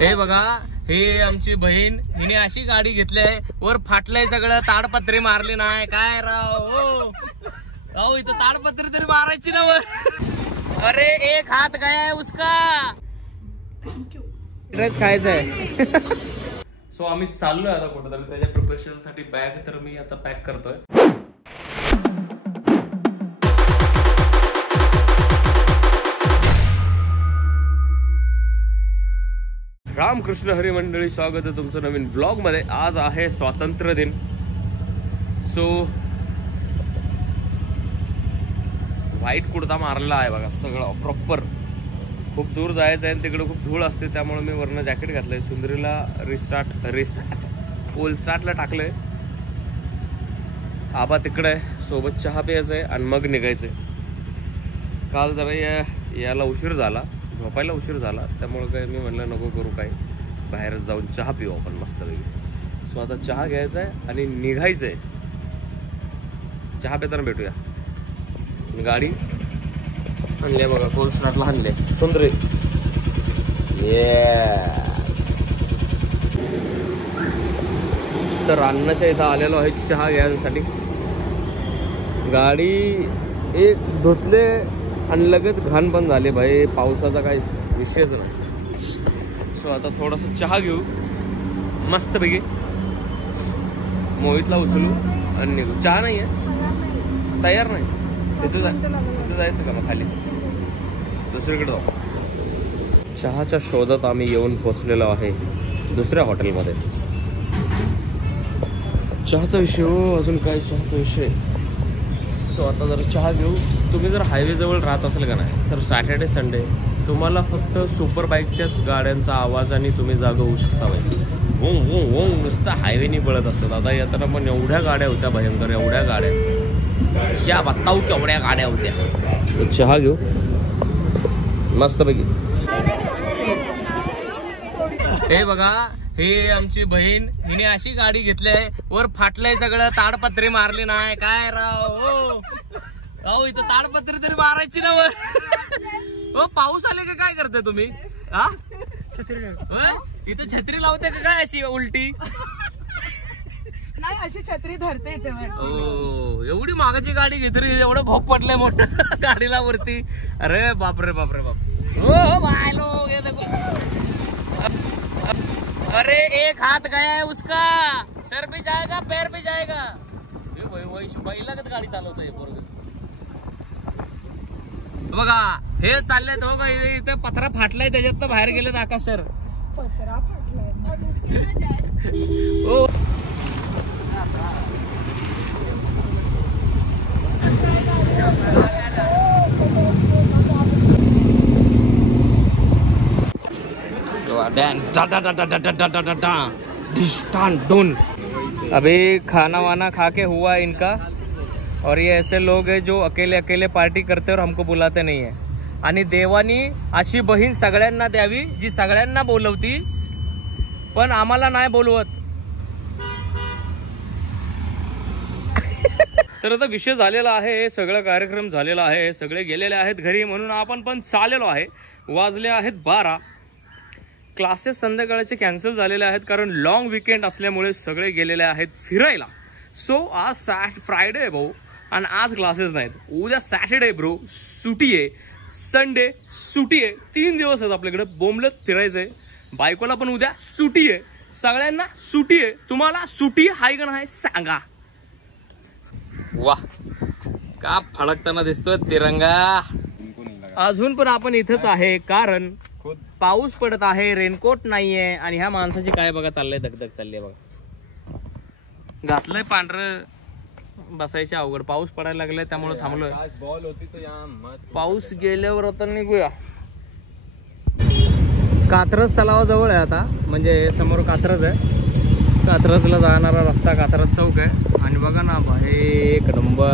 हे बघा, हे आमची बहीण, हिने अशी गाडी घेतलीय, वर फाटलंय सगळं, ताडपत्री मारली नाही काय राव. हो राव, इथं ताडपत्री तरी मारायची ना वर. अरे एक हात गया उसका. ड्रेस खायचा आहे. सो आम्ही चाललोय आता कुठेतरी, त्याच्या प्रिपरेशन साठी बॅग तर मी आता पॅक करतोय. रामकृष्ण हरी मंडळी, स्वागत आहे तुमचं नवीन ब्लॉग मध्ये. आज आहे स्वातंत्र्य दिन. सो व्हाईट कुर्ता मारलेला आहे बघा, सगळं प्रॉपर. खूप दूर जायचं आहे, तिकडे खूप धूळ असते, त्यामुळे मी वरनं जॅकेट घातलंय. सुंदरीला फुल स्टार्टला टाकलंय. आबा तिकडे सोबत चहा प्यायचंय आणि मग निघायचंय. काल जरा याला उशीर झाला, झोपायला उशीर झाला, त्यामुळे काय मी म्हणलं नको करू, काय बाहेरच जाऊन चहा पिऊ आपण मस्तपैकी. सो आता चहा घ्यायचा आहे आणि निघायचंय. चहा पिताना भेटूया. गाडी आणले बघा, कोल्ड स्टार्टला आणले सुंदरी. तर अन्नाच्या इथं आलेलो आहे चहा घ्यायसाठी. गाडी एक धुतले आणि लगेच घाण पण झाले भाई, पावसाचा काही विषयच नाही. सो आता थोडासा चहा घेऊ मस्तपैकी, मोहितला उचलू आणि निघू. चहा नाही आहे, तयार नाही. तिथं जायचं का मग खाली, दुसरीकडे जाऊ. चहाच्या शोधात आम्ही येऊन पोचलेलो आहे दुसऱ्या हॉटेलमध्ये. चहाचा विषय हो, अजून काय चहाचा विषय. तो आता जर चहा घेऊ. तुम्ही जर हायवे जवळ राहत असेल का नाही, तर सॅटर्डे संडे तुम्हाला फक्त सुपर बाईकच्याच गाड्यांचा आवाजाने तुम्ही जागा होऊ शकता भाई. ओंग ओंग ओंग नुसतं हायवेनी पळत असतात. आता येताना पण एवढ्या गाड्या होत्या भयंकर, एवढ्या गाड्या, क्या बताऊ केवढ्या गाड्या होत्या. तर चहा घेऊ मस्तपैकी. हे बघा, हे आमची बहीण, हिने अशी गाडी घेतलीय, वर फाटलंय सगळं, ताडपत्री मारली नाही काय राव. हो राव, इथं ताडपत्री तरी मारायची ना वर. हो पाऊस आले का काय करते तुम्ही? हा तिथं छत्री लावते का काय अशी उलटी? नाही, अशी छत्री धरते इथे. हो, एवढी मागाची गाडी घेतली, एवढं भोग पडलंय मोठं गाडीला वरती. अरे बापरे बापरे बाप. हो बायलो, अरे एक हात गया है उसका, सर भी जाएगा पैर भी जाएगा. वही लगत गाडी चालवतोय पोरग. बघा हे चाललेत हो का, इथे पत्रा फाटलाय, त्याच्यात बाहेर गेलेत आकाश सर. पत्रा फाटलाय. हो अभी खाना वाना खा के हुआ इनका. और ये ऐसे लोग हैं जो अकेले अकेले पार्टी करते और हमको बुलाते नहीं है. आणि देवानी अशी बहीण सगळ्यांना द्यावी जी सगळ्यांना बोलवती पण आम्हाला नाही बोलवत. तर आता विषय झालेला आहे, सगळं कार्यक्रम झालेला आहे, सगळे गेलेले आहेत घरी, म्हणून आपण पण चाललेलो आहे. वाजले आहेत 12. क्लासेस संध्याकाळचे कॅन्सल झालेले आहेत, कारण लॉंग विकेंड असल्यामुळे सगळे गेलेले आहेत फिरायला. सो आज फ्रायडे आहे भाऊ, आणि आज क्लासेस नाहीत. उद्या सॅटर्डे ब्रो, सुटी आहे. संडे सुटी आहे. 3 दिवस आहेत आपल्याकडे बोंबलत फिरायचंय. बायकोला पण उद्या सुटी आहे, सगळ्यांना सुटी आहे. तुम्हाला सुटी आहे का नाही सांगा. वाह, का फडकताना दिसतोय तिरंगा. अजून पण आपण इथंच आहे, कारण पाऊस पडत आहे, रेनकोट नाहीये. आणि ह्या माणसाची काय बघा चाललंय, दगदग चालली आहे बघा. घातलंय पांढरं, बसायची अवघड. पाऊस पडायला लागलाय त्यामुळे थांबलोय. पाऊस गेल्यावर आता निघूया. कात्रज तलावाजवळ आहे आता, म्हणजे समोर कात्रज आहे. कात्रजला जाणारा रस्ता कात्रज चौक आहे. आणि बघा ना भाई, एक नंबर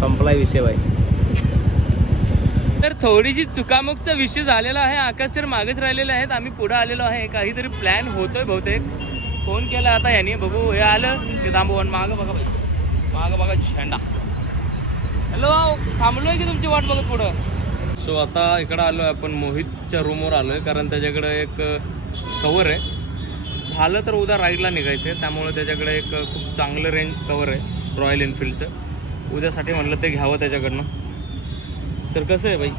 संपलाय विषय भाई. तर थोडीशी चुकामुकचा विषय झालेला आहे. आकाश सर मागेच राहिलेले आहेत, आम्ही पुढे आलेलो आहे. काहीतरी प्लॅन होतोय बहुतेक. फोन केला आता याने, बघू हे आलं ते थांबवून. मागं बघा भाई, मागं बघा झेंडा. हॅलो, थांबलोय की तुमची वाट बघत पुढं. सो आता इकडं आलो आहे आपण मोहितच्या रूमवर आलो आहे, कारण त्याच्याकडे एक कवर आहे. झालं तर उद्या राईडला निघायचं आहे, त्यामुळे त्याच्याकडे एक खूप चांगलं रेंज कवर आहे रॉयल एनफिल्डचं. उद्यासाठी म्हटलं ते घ्यावं त्याच्याकडनं. तर कसं आहे बाई,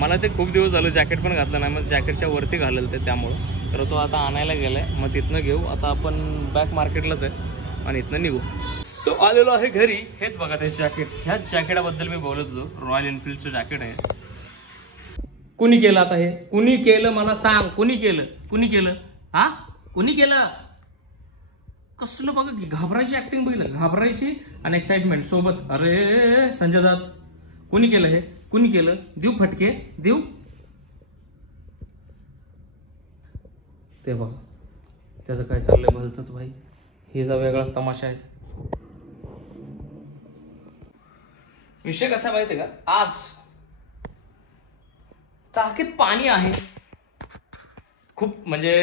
मला ते खूप दिवस झालं जॅकेट पण घातलं नाही, मग जॅकेटच्या वरती घालेल ते, त्यामुळं तर तो आता आणायला गेला आहे. मग तिथनं घेऊ. आता आपण बॅक मार्केटलाच आहे आणि इथनं निघू. सो आलेलो आहे घरी. हेच बघा ते जॅकेट. ह्याच जॅकेटाबद्दल मी बोलत होतो. रॉयल एनफिल्डचं जॅकेट आहे. कुणी केलं आता हे? कुणी केलं मला सांग. कुणी केलं? कुणी केलं? हा, कुणी केलं? कसलं बघा की घाबरायची ऍक्टिंग बघितलं, घाबरायची आणि एक्साइटमेंट सोबत. अरे संजय दत्त, कुणी केलं हे? कुणी केलं? देऊ फटके देऊ. ते बघा त्याचं काय चाललंय भलतच भाई. हे जा वेगळाच तमाशा आहे. विषय कसा माहिती आहे का, आज टाकीत पाणी आहे खूप. म्हणजे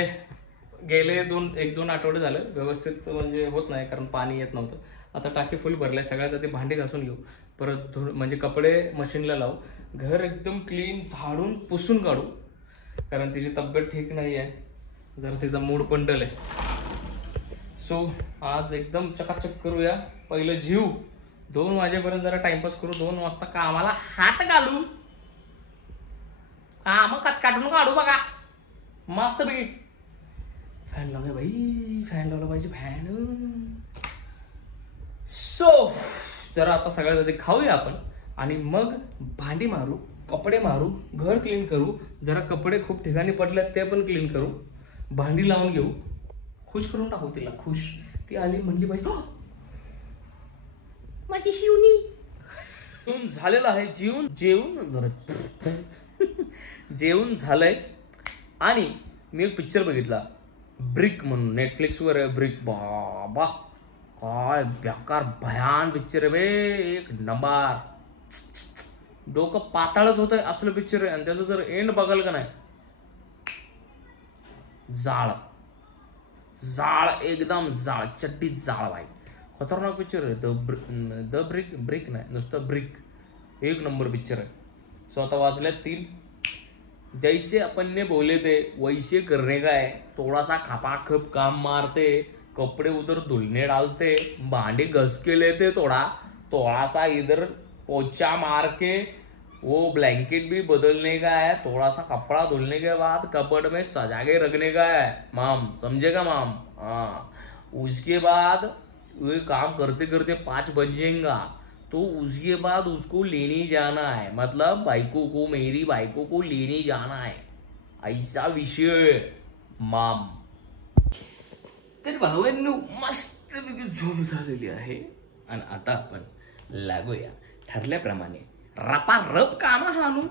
गेले एक दोन आठवडे झाले व्यवस्थित म्हणजे होत नाही, कारण पाणी येत नव्हतं. आता टाकी फुल भरलाय. सगळ्यात आधी भांडी घासून घेऊ, परत म्हणजे कपडे मशीनला लावू, घर एकदम क्लीन झाडून पुसून काढू, कारण तिची तब्येत ठीक नाही आहे, जरा तिचा मूड पण डल आहे. सो आज एकदम चकाचक करूया. पहिलं जीव 2 वाजेपर्यंत जरा टाइमपास करू. 2 वाजता कामाला हात घालू, काम कच काढून काढू बघा मस्त पैकी. फॅन लावूया बाई, फॅन लावला पाहिजे फॅन. सो जरा आता सगळ्यात आधी खाऊया आपण आणि मग भांडी मारू, कपडे मारू, घर क्लीन करू. जरा कपडे खूप ठिकाणी पडले ते पण क्लीन करू, भांडी लावून घेऊ, खुश करून टाकू तिला. खुश ती आली म्हणली बाई माझी शिवनी. जेवून झालेलं आहे. जेवून झालंय. आणि मी एक पिक्चर बघितला ब्रिक म्हणून, नेटफ्लिक्सवर आहे ब्रिक. बाबा काय बेकार भयान पिक्चर आहे बे, एक नंबर. डोकं पाताळच होत असलं पिक्चर आहे. आणि त्याचं जर एंड बघाल का नाही, जाळ जाळ एकदम जाळ, चड्डीत जाळ भाई. खतरनाक पिक्चर आहे. द ब्रिक नाही, नुसतं ब्रिक. एक नंबर पिक्चर आहे. सो आता वाजल्या 3. जैसे अपन ने बोले थे वैसे करने का है. थोड़ा सा खपाखप काम मारते, कपड़े उधर धुलने डालते, भांडे घस के लेते, थोड़ा सा इधर पोछा मार के वो ब्लैंकेट भी बदलने का है, थोड़ा सा कपड़ा धुलने के बाद कपड़ में सजा के रखने का है माम, समझेगा माम. हाँ, उसके बाद ये काम करते करते 5 बज जाएगा, तो उसके बाद उसको लेने जाना है. मतलब बाइको को, मेरी बाइको को लेने जाना है, ऐसा विषय माम. तर भावांनो मस्तपैकी झोप झालेली आहे आणि आता आपण लागूया ठरल्याप्रमाणे रपारप कामं हाणून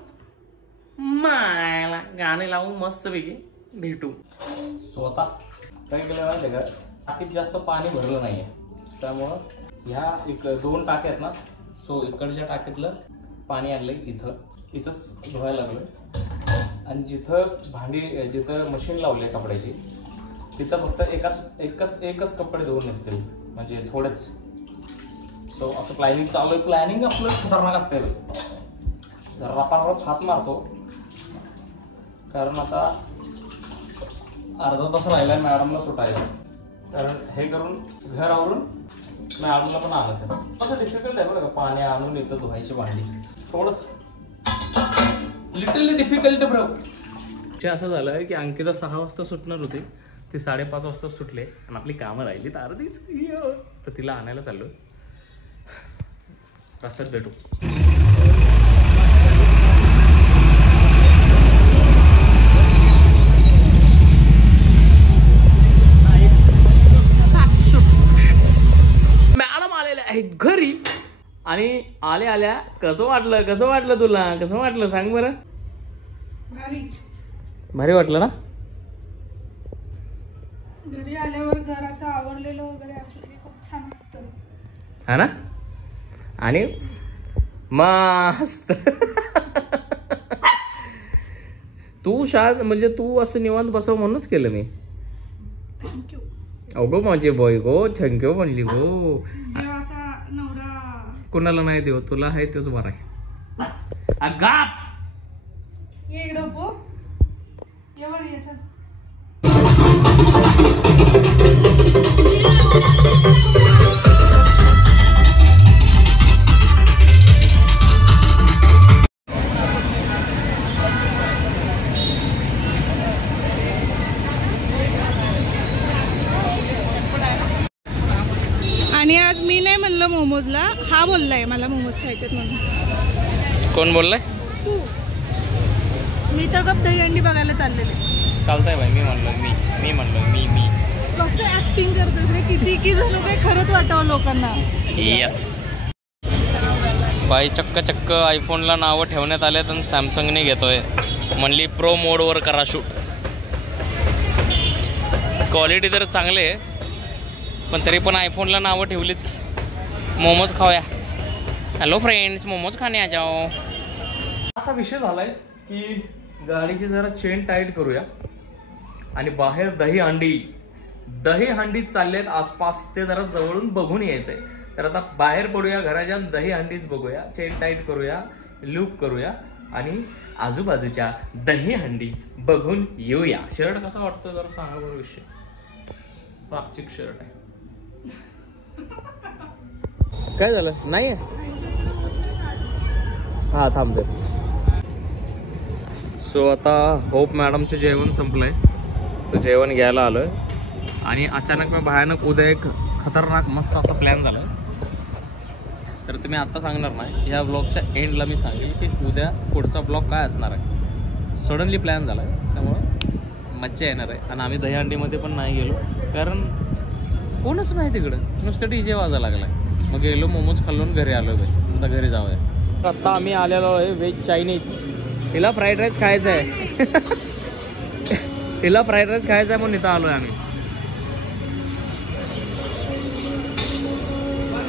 मायला गाणे लावून मस्तपैकी भेटू. स्वतः काय केलं माहिती का, टाकीत जास्त पाणी भरलं नाहीये, त्यामुळं ह्या 2 टाक्या आहेत ना. सो इकडच्या टाकीतलं पाणी आणलंय, इथंच धुवायला लागलं. आणि जिथं मशीन लावली कपड्याची, तिथं फक्त एकच कपडे धुवून निघतील, म्हणजे थोडेच. सो असं प्लॅनिंग चालू आहे. प्लॅनिंग आपलं खतरनाक असते. जर रपारप हात मारतो, कारण आता अर्धा तास राहिलाय मॅडमला सुटायला. कारण हे करून घर आवरून मॅडमला पण आणायचं. असं डिफिकल्ट आहे बरं का, पाणी आणून इथं धुवायची भांडी. थोडंच लिटरली डिफिकल्ट ब्रो. असं झालं की अंकिता 6 वाजता सुटणार होती, ती 5:30 वाजता सुटले आणि आपली कामं राहिली तर अर्धीच. तर तिला आणायला चाललो. रस्त्यात भेटू. मॅडम आलेल्या आहेत घरी आणि आल्या कसं वाटलं तुला? कसं वाटलं सांग बरं. भारी वाटलं ना. घरी आल्यावर घर असं आवरलेलं वगैरे असलं की खूप छान वाटतं. हा ना. आणि मस्त तू शाळेत म्हणजे तू असं निवांत बसव म्हणूनच केलं मी. थँक्यू. अगो माझे बॉय गो, थँक्यू म्हणली गो. असा नवरा कोणाला नाही देऊ, तुला आहे तोच बरा आहे. अगाप यावर याचा आणि आज मी नाही म्हणलं मोमोजला, हा बोललाय मला मोमोज खायचेत म्हणून. कोण बोललाय? तू. मी तर गप दहीहंडी बघायला चाललेले. चालतंय भाई, मी म्हणलं मी कसं ऍक्टिंग करतात रे, किती की जणू काही खरंच वाटावं लोकांना. येस बाई, चक्क आयफोनला नावं ठेवण्यात आले तर सॅमसंगने घेतोय. म्हणली प्रो मोडवर करा शूट. क्वालिटी तर चांगली आहे पण तरी पण आयफोनला नावं ठेवलीच की. मोमोज खाऊया. हॅलो फ्रेंड्स, मोमोज खाणे आ जाओ. असा विषय झालाय की गाडीची जरा चेन टाईट करूया आणि बाहेर दही हंडी चाललेत आसपास, ते जरा जवळून बघून यायचंय. तर आता बाहेर पडूया घराच्या, दही हंडीच बघूया, चेन टाईट करूया, लूप करूया आणि आजूबाजूच्या दही हंडी बघून येऊया. शर्ट कसा वाटतं जरा सांगा बरं. विषय पापचिक शर्ट आहे. काय झालं? नाही हा थांबते. सो आता होप मॅडमचं जेवण संपलंय, तर जेवण घ्यायला आलोय आणि अचानक भयानक उद्या एक खतरनाक मस्त असा प्लॅन झालाय. तर तुम्ही आता सांगणार नाही, ह्या ब्लॉगच्या एंडला मी सांगेल की उद्या पुढचा ब्लॉग काय असणार आहे. सडनली प्लॅन झालाय त्यामुळं मज्जा येणार आहे. आणि आम्ही दहीहंडीमध्ये पण नाही गेलो कारण कोणच नाही तिकडं, नुसतं DJ वाजायला लागलाय. मग गेलो, मोमोज खाल्लो, घरी आलो. आता घरी जाऊया. आता आम्ही आलेलो आहे व्हेज चायनीज. हिला फ्राईड राईस खायचा आहे. हिला फ्राईड राईस खायचा आहे म्हणून इथं आलोय आम्ही.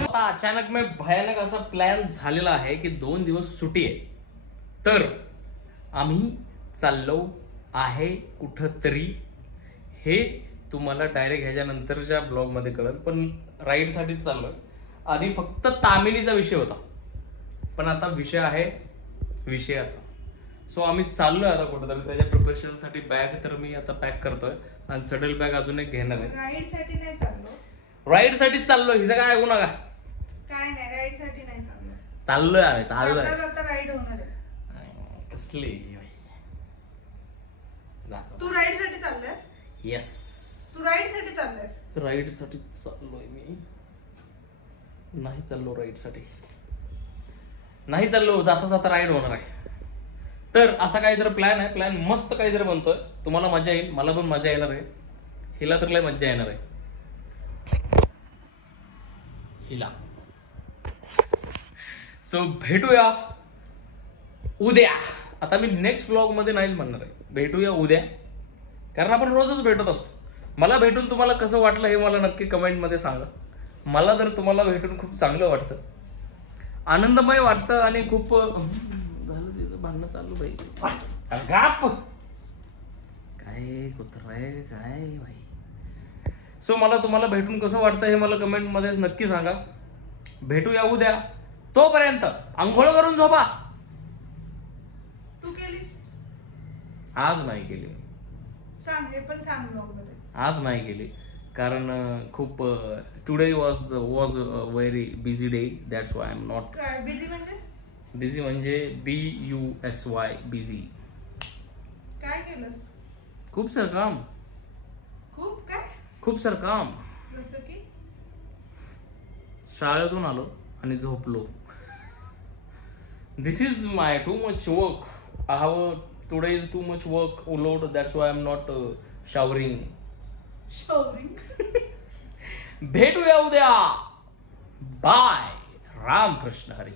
आता अचानक मी भयानक असा प्लॅन झालेला आहे की 2 दिवस सुट्टी आहे, तर आम्ही चाललो आहे कुठंतरी. हे तुम्हाला डायरेक्ट ह्याच्यानंतरच्या ब्लॉगमध्ये कळेल, पण राईडसाठीच चाललोय. आधी फक्त तामिलीचा विषय होता, पण आता विषय आहे विषयाचा. सो आम्ही चाललोय आता कुठेतरी. त्याच्या प्रिपरेशनसाठी बॅग तर मी आता पॅक करतोय आणि सडल बॅग अजून एक घेणार आहे. राईडसाठी नाही चाललो, राईडसाठीच चाललोय. हिचं काय ऐकू नका. काय नाही, राईडसाठी नाही चाललो. चाललोय आम्ही, चाललोय. आता राईड होणार आहे. कसली तू राईडसाठी चाललास? येस, तू राईडसाठी चाललास? राईडसाठी चाललोय मी. नाही चाललो राईडसाठी, नाही चाललो. जाता जाता राईड होणार आहे. तर असा काहीतरी प्लॅन आहे. प्लॅन मस्त काहीतरी बनतोय. तुम्हाला मजा येईल, मला पण मजा येणार आहे. हिला तर लय मजा येणार आहे. हिला. सो भेटूया उद्या. आता मी नेक्स्ट ब्लॉग मध्ये नाहीच म्हणणार आहे, भेटूया उद्या, कारण आपण रोजच भेटत असतो. मला भेटून तुम्हाला कसं वाटलं हे मला नक्की कमेंट मध्ये सांगा. मला तर तुम्हाला भेटून खूप चांगलं वाटतं, आनंदमय वाटतं आणि खूप झालं तिचं भांडणं चालू बाई. गाप काय कुत्र आहे काय बाई. सो मला तुम्हाला भेटून कसं वाटतं हे मला कमेंट मध्ये नक्की सांगा. भेटूया उद्या. तोपर्यंत आंघोळ करून झोपा. तू केलीस? आज नाही केली. सांग, हे पण सांग ब्लॉगमध्ये. आज नाही केली कारण खूप today was very busy day. That's why I am not. काय बिझी म्हणजे? बिझी म्हणजे BUSY बिझी. काय केलंस? खूप सारं काम. खूप सारं काम. जसं की शाळेतून आलो आणि झोपलो. This is my too much work. I have today is too much work load. That's why I am not showering. भेटूया उद्या. बाय. रामकृष्ण हरी.